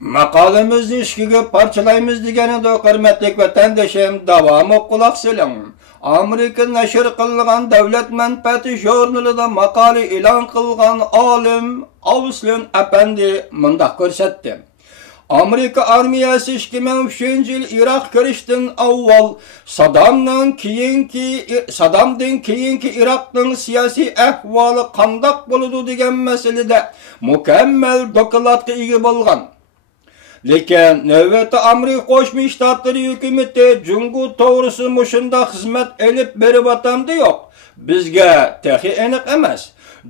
Maqolamizni ishkiga parchalaymiz deganida hurmatli vatandoshim davomi quloq soling. Amerika nashr qilgan davlat manfaati jurnalida maqola e'lon qilgan olim Avslin apandi mundaq ko'rsatdi. Amerika armiyasi 2003-yil Iroq kirishdan avval Saddamdan keyingi Iroqning siyosiy ahvoli qandoq bo'ladi degan masalada mukammal dokladga ega bo'lgan. Lekin navbatda Amerika Qo'shma Shtatlari hukumati Jungo to'g'risi mushunda xizmat elib berib yo'q. Bizga texi aniq emas.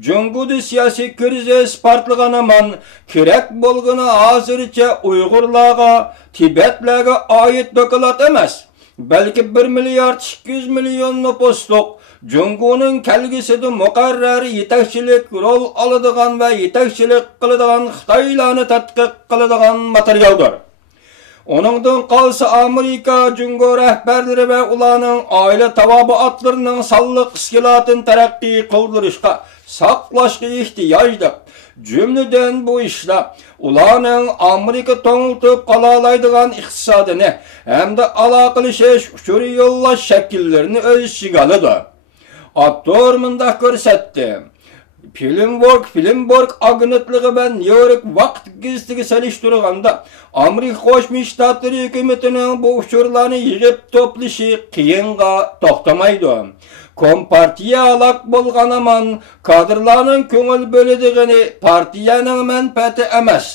Jungoda siyosiy krizis portlaganaman kerak bo'lgani hozircha Uyg'urlarga, Tibetlarga oid doklad emas. Balki 1 milliard 200 million nüfuslik Jungoning kelgusida muqarrar yetakchilik rol oladigan va yetakchilik qiladigan Xitoylarni tadqiq qiladigan materialdir. Onundan qalsa Amerika Jungo rahbarlari va ularning oila tabobatlarining sonliq iskilatini taraqqiy qildirishga, saqlashga ehtiyojdir. Cümleden bu ishda ularning Amerika to'ngiltib qolalaydigan iqtisodini hamda aloqalashish uchuri yo'llash shakllarini o'z ichiga oladi. Autor mundaq ko'rsatdi. Filmborg agentligi bilan New York vaqt gazetiga solishtirganda Amerika Qo'shma Shtatlari hukumatining bu uchurlarni yig'ib to'plashi qiyinga to'xtamaydi. Kompartiya alaq bo'lganaman kadrlarning ko'ngil bo'ladigini partiyaning manfaati emas.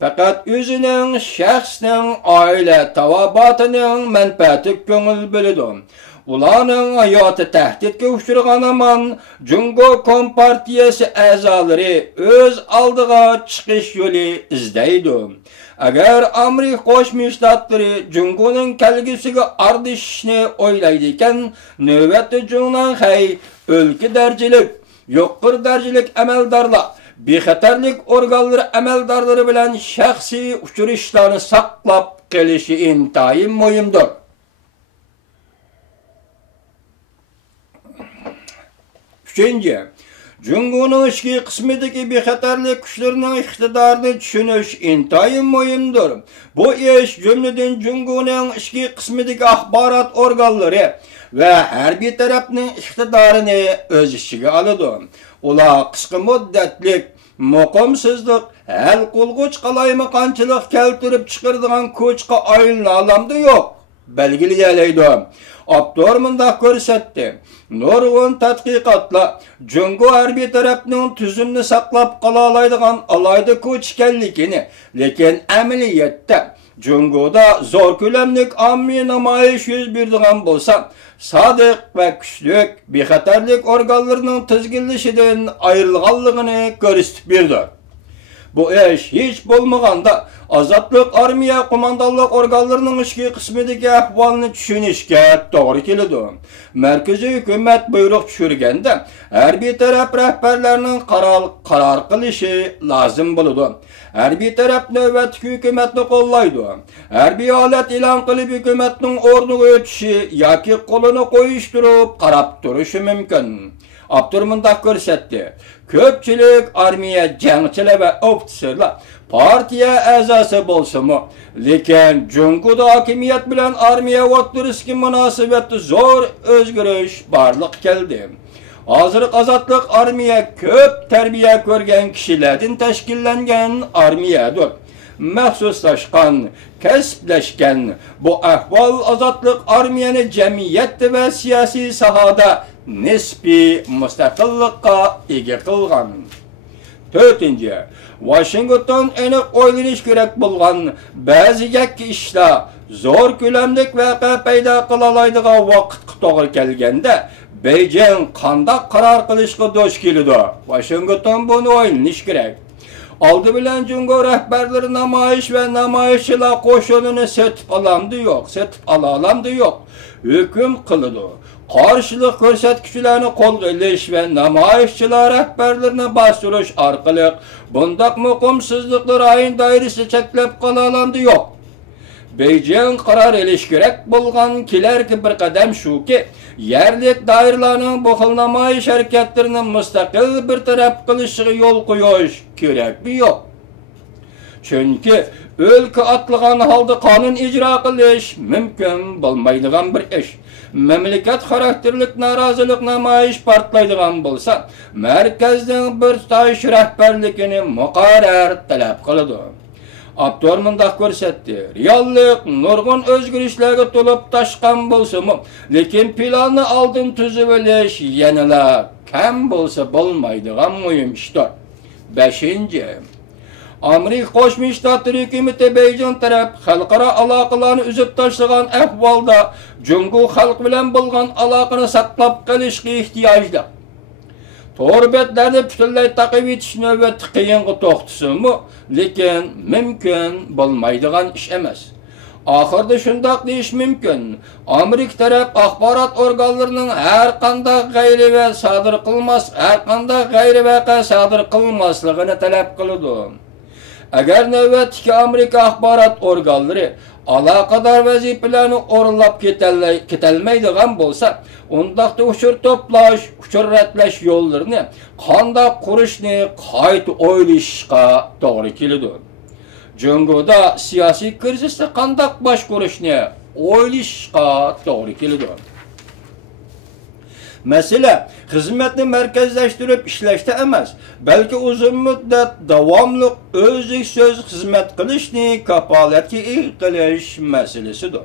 Faqat o'zining shaxsning oila tavobatining manfaati ko'ngil bo'ladi. Ularning hayoti tahdidga uchraganaman Jungo kompartiyasi a'zolari o'z oldiga chiqish yo'li izlaydi. Agar Amerika Qo'shma Shtatlari Jungoning kelgusiga ardishishni o'ylaydi ekan, navbatda Junanxay o'lka darajalik, yuqori darajalik amaldorlar, bexatarlik organlari amaldorlari bilan shaxsiy uchrashishlarni saqlab qolishi intayin muhimdir. Üçüncü, Jungoning ichki qismidagi bexatarlik kuchlarining iqtidorini tushunish intayin muhimdir. Bu ish jumladan Jungoning ichki qismidagi axborot organlari va harbiy tarafning iqtidorini o'z ichiga oladi. Ular qisqa muddatlik muqimsizlik, hal qilg'uch qalaymaqonchilik keltirib chiqaradigan ko'chqa aylanlamda yo'q. Belgileyelaydi. Autor mundaq ko'rsatdi. Nurg'un tadqiqotlar Jungo harbiy tarafning tuzumni saqlab qolalaydigan alayda ko'ch ekanligini, lekin amaliyotda Jungoda zo'r ko'lamlik ommaviy namoyish yuz beradigan bo'lsa, sodiq va kuchli bexatarlik organlarining tizginlashidan ayrilganligini ko'rsatib berdi. Bu ish hech bo'lmaganda Azadlık armiya qo'mondonlik organlarining ichki qismidagi ahvolni tushunishga to'g'ri keladi. Markaziy hukumat buyruq tushirganda harbiy taraf rahbarlarining qaror qilishi lozim bo'ladi. Harbiy taraf navbatdagi hukumatni qo'llaydi. Harbiy holat e'lon qilib hukumatning o'rniga o'tishi yoki qo'lini qo'yishtirib qarab turishi mumkin. Autor mundaq ko'rsatdi. Ko'pchilik armiya jangchilar va ofitserlar partiya a'zosi bo'lsa-mu, lekin Jungoda hokimiyat bilan armiya o'rtasidagi munosabatda zo'r o'zgarish barliq keldi. Hozir azodlik armiya ko'p tarbiya ko'rgan kishilardan tashkillangan armiyadir. Maxsuslashgan, kasblashgan bu ahvol azodlik armiyani jamiyat va siyosiy sohada nisbiy mustaqillikqa ega qilgan. 4. Washington aniq o'ylanish kerak bo'lgan ba'zi yakki ishlar zo'r ko'lamlik voqea paydo qilalaydigan vaqtga to'g'ri kelganda Beijing qanday qaror qilishga duch keladi? Washington buni o'ylanish kerak. Oldi bilan Jungo rahbarlari namoyish va namoyishchilar qo'shinini setib olamdi yo'q. Hukm qiladi. Qarshilik ko'rsatkichlarni qo'lga olish va namoyishchilar rahbarlarini bostirish orqali bundaq muqimsizliklar ayin doirasida cheklab qolamdi yo'q. Beijing qaror olish kerak bo'lgan kelarki bir qadam shuki, yerlik doiralarning bu xil namoyish harakatlarini mustaqil bir taraf qilishiga yo'l qo'yish kerakmi yo'q. Chunki o'lka atlagan holda qonun ijro qilish mumkin bo'lmaydigan bir ish. Memleket xarakterlik norozilik namoyish portlaydigan bo'lsa, markazning bir toish rahbarligini muqarrar talab qiladi. Abdur mundaq ko'rsatdi. Reallik nurg'un o'zgarishlarga to'lib toshgan bo'lsa-mu, lekin planni oldin tuzib olish yanada kam bo'lsa bo'lmaydigan muhim ishdir. 5. Amerika Qo'shma Shtatlar hukumati Beijing taraf xalqaro aloqalarni uzib tashlagan ahvolda Jungo xalq bilan bo'lgan aloqani saqlab qolishga ehtiyojli. To'rbetlarni butunlay taqib etish navbati qiyinga to'xtasin-mu, lekin mumkin bo'lmaydigan ish emas. Oxirda shundoq deyish mumkin. Amerika taraf axborot organlarining har qanday g'ayriva sodir qilmas, har qanday g'ayrivaqa sodir qilmasligini talab qiladi. Agar navbatdagi Amerika axborot organlari aloqador vazifalarni o'rinlab ketolmaydigan bo'lsa, undaqda uchur to'plash, uchur ratlash yo'llarini qanday qurishni qayta o'ylashga to'g'ri keladi. Jungoda siyosiy krizisni qanday boshqarishni o'ylashga to'g'ri keladi. Mesele, xizmetni merkezleştirip işleşte emas, belki uzun müddet davamlı özlük söz hizmet qilishni kapolatga qilish meselesidir.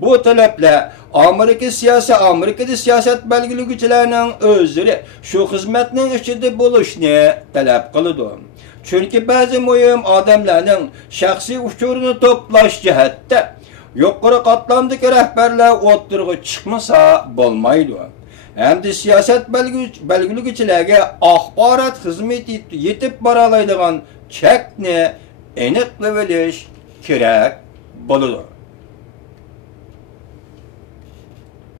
Bu taleple Amerikada siyaset belgilugüçilerinin özleri şu hizmetning içinde buluşni talep qiladi. Çünkü bazı mühim adamlarning shaxsiy uchurini to'plash jihatda yuqori qatlamdagi rahbarlar o'tirg'i chiqmasa bo'lmaydi. Hem de siyaset belgilugüçilerge axborot xizmeti yetib boralaydigan chekni aniqlab olish kerak bo'ladi.